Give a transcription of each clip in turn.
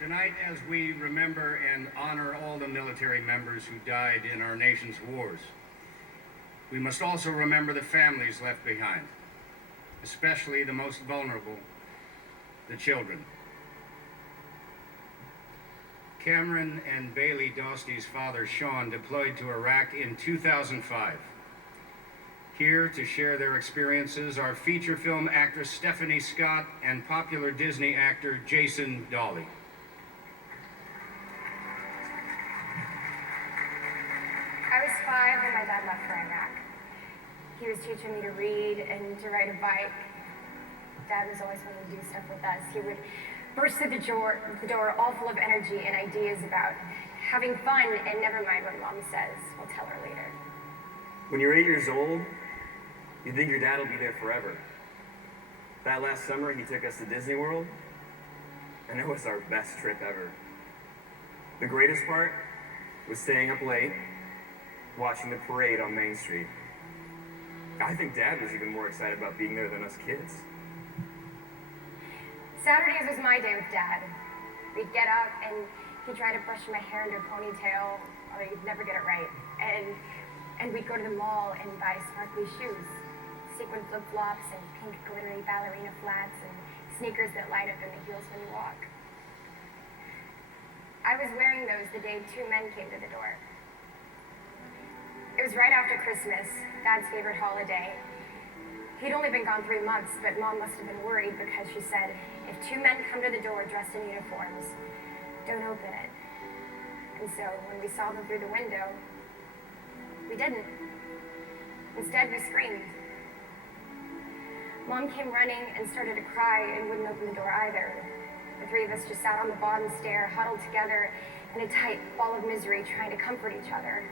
Tonight, as we remember and honor all the military members who died in our nation's wars, we must also remember the families left behind, especially the most vulnerable, the children. Cameron and Bailey Dostie's father, Sean, deployed to Iraq in 2005. Here to share their experiences are feature film actress Stephanie Scott and popular Disney actor Jason Dolley. I was 5 when my dad left for Iraq. He was teaching me to read and to ride a bike. Dad was always wanting to do stuff with us. He would burst through the door all full of energy and ideas about having fun, and never mind what Mom says. We'll tell her later. When you're 8 years old, you think your dad will be there forever. That last summer, he took us to Disney World, and it was our best trip ever. The greatest part was staying up late, watching the parade on Main Street. I think Dad was even more excited about being there than us kids. Saturdays was my day with Dad. We'd get up and he'd try to brush my hair into a ponytail, or he'd never get it right. And we'd go to the mall and buy sparkly shoes, sequin flip-flops and pink glittery ballerina flats and sneakers that light up in the heels when you walk. I was wearing those the day 2 men came to the door. It was right after Christmas, Dad's favorite holiday. He'd only been gone 3 months, but Mom must have been worried because she said, if 2 men come to the door dressed in uniforms, don't open it. And so when we saw them through the window, we didn't. Instead, we screamed. Mom came running and started to cry and wouldn't open the door either. The 3 of us just sat on the bottom stair, huddled together in a tight ball of misery, trying to comfort each other.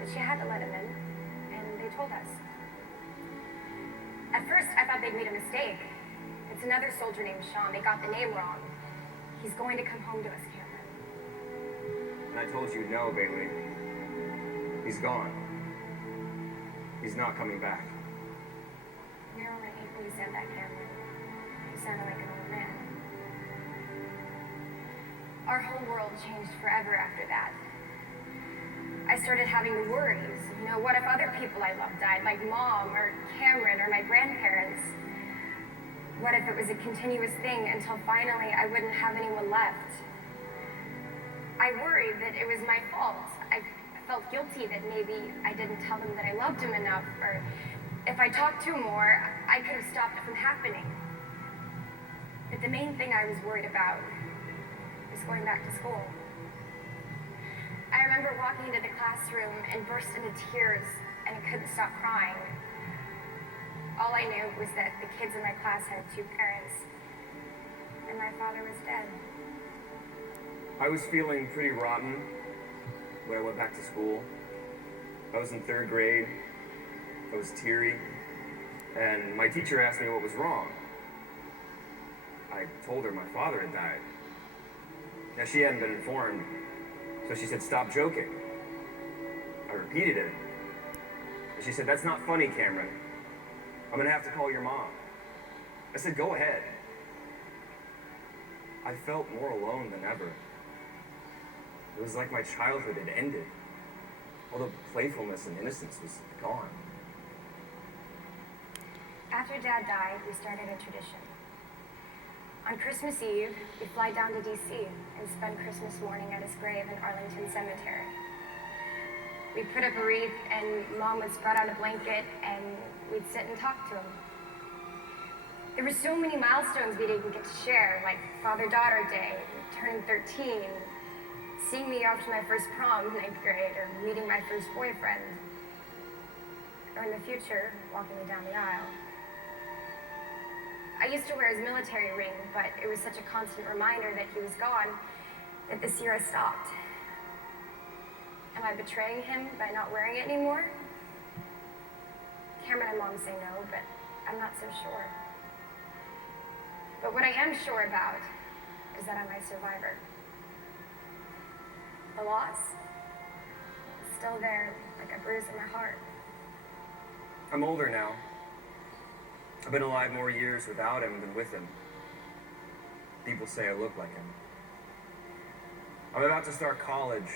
But she had to let him in, and they told us. At first, I thought they'd made a mistake. It's another soldier named Sean. They got the name wrong. He's going to come home to us, Cameron. And I told you no, Bailey. He's gone. He's not coming back. We were only 8 when you said that, Cameron. You sounded like an old man. Our whole world changed forever after that. I started having worries. You know, what if other people I loved died, like Mom or Cameron or my grandparents? What if it was a continuous thing until finally I wouldn't have anyone left? I worried that it was my fault. I felt guilty that maybe I didn't tell him that I loved him enough, or if I talked to him more, I could have stopped it from happening. But the main thing I was worried about was going back to school. I remember walking into the classroom and burst into tears, and I couldn't stop crying. All I knew was that the kids in my class had 2 parents, and my father was dead. I was feeling pretty rotten when I went back to school. I was in 3rd grade. I was teary, and my teacher asked me what was wrong. I told her my father had died. Now, she hadn't been informed, so she said, "Stop joking." I repeated it. And she said, "That's not funny, Cameron. I'm gonna have to call your mom." I said, "Go ahead." I felt more alone than ever. It was like my childhood had ended. All the playfulness and innocence was gone. After Dad died, we started a tradition. On Christmas Eve, we'd fly down to D.C. and spend Christmas morning at his grave in Arlington Cemetery. We'd put up a wreath, and Mom would spread out a blanket, and we'd sit and talk to him. There were so many milestones we didn't get to share, like Father-Daughter Day, turning 13, seeing me off to my first prom in 9th grade, or meeting my first boyfriend, or in the future, walking me down the aisle. I used to wear his military ring, but it was such a constant reminder that he was gone that this year I stopped. Am I betraying him by not wearing it anymore? Cameron and Mom say no, but I'm not so sure. But what I am sure about is that I'm a survivor. The loss is still there, like a bruise in my heart. I'm older now. I've been alive more years without him than with him. people say I look like him. I'm about to start college,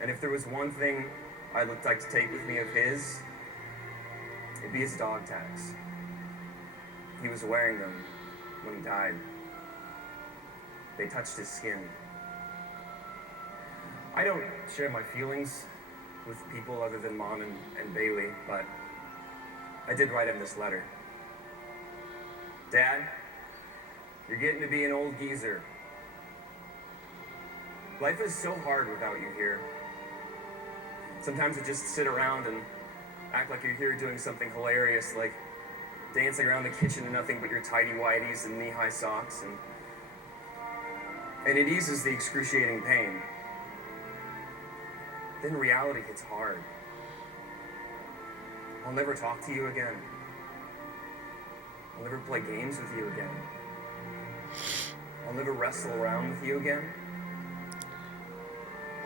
and if there was one thing I would like to take with me of his, it'd be his dog tags. He was wearing them when he died. They touched his skin. I don't share my feelings with people other than Mom and Bailey, but I did write him this letter. Dad, you're getting to be an old geezer. Life is so hard without you here. Sometimes I just sit around and act like you're here doing something hilarious, like dancing around the kitchen in nothing but your tidy whities and knee-high socks, and it eases the excruciating pain. Then reality hits hard. I'll never talk to you again. I'll never play games with you again. I'll never wrestle around with you again.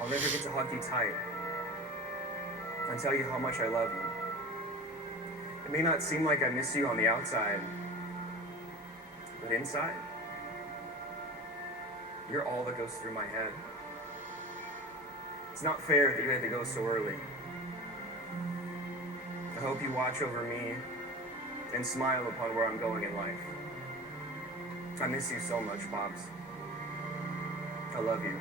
I'll never get to hug you tight and tell you how much I love you. It may not seem like I miss you on the outside, but inside, you're all that goes through my head. It's not fair that you had to go so early. I hope you watch over me and smile upon where I'm going in life. I miss you so much, Pops. I love you.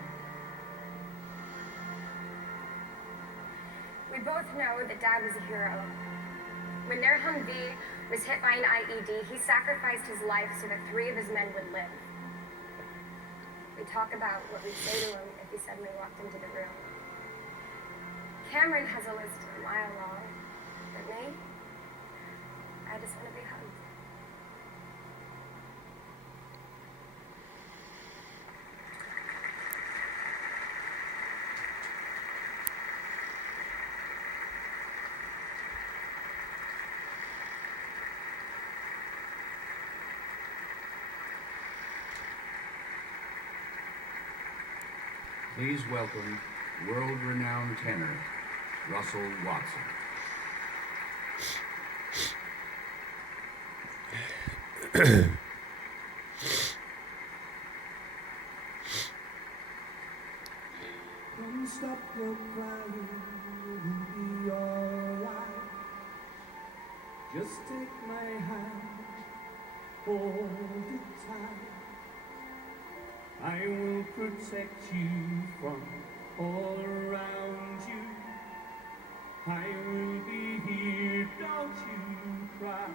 We both know that Dad was a hero. When their Humvee was hit by an IED, he sacrificed his life so that 3 of his men would live. We talk about what we'd say to him if he suddenly walked into the room. Cameron has a list a mile long, but me, I just want to be hugged. Please welcome world-renowned tenor, Russell Watson. Don't stop your crying, you'll be alright. Just take my hand, hold it tight. I will protect you from all around you. I will be here, don't you cry.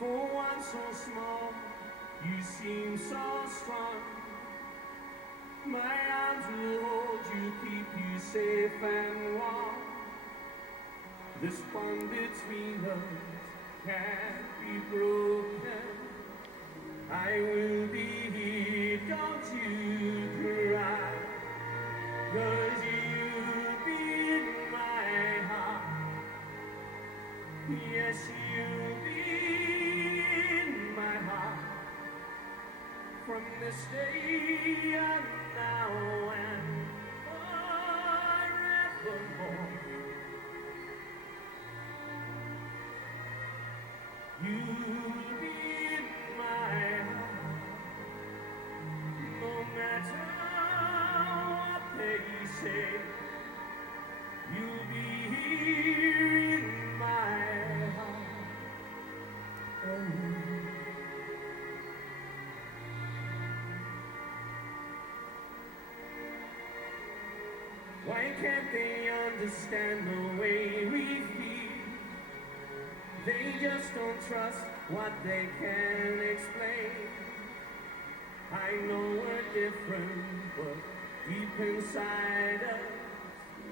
For one so small, you seem so strong. My arms will hold you, keep you safe and warm. This bond between us can't be broken. I will be here, don't you cry, 'cause you'll be in my heart. Yes, you'll be in my heart. From this day and now and forevermore. You'll be in my heart, no matter what they say. You'll be here in my heart. Oh. Why can't they understand the way we feel? They just don't trust what they can explain. I know we're different, but deep inside us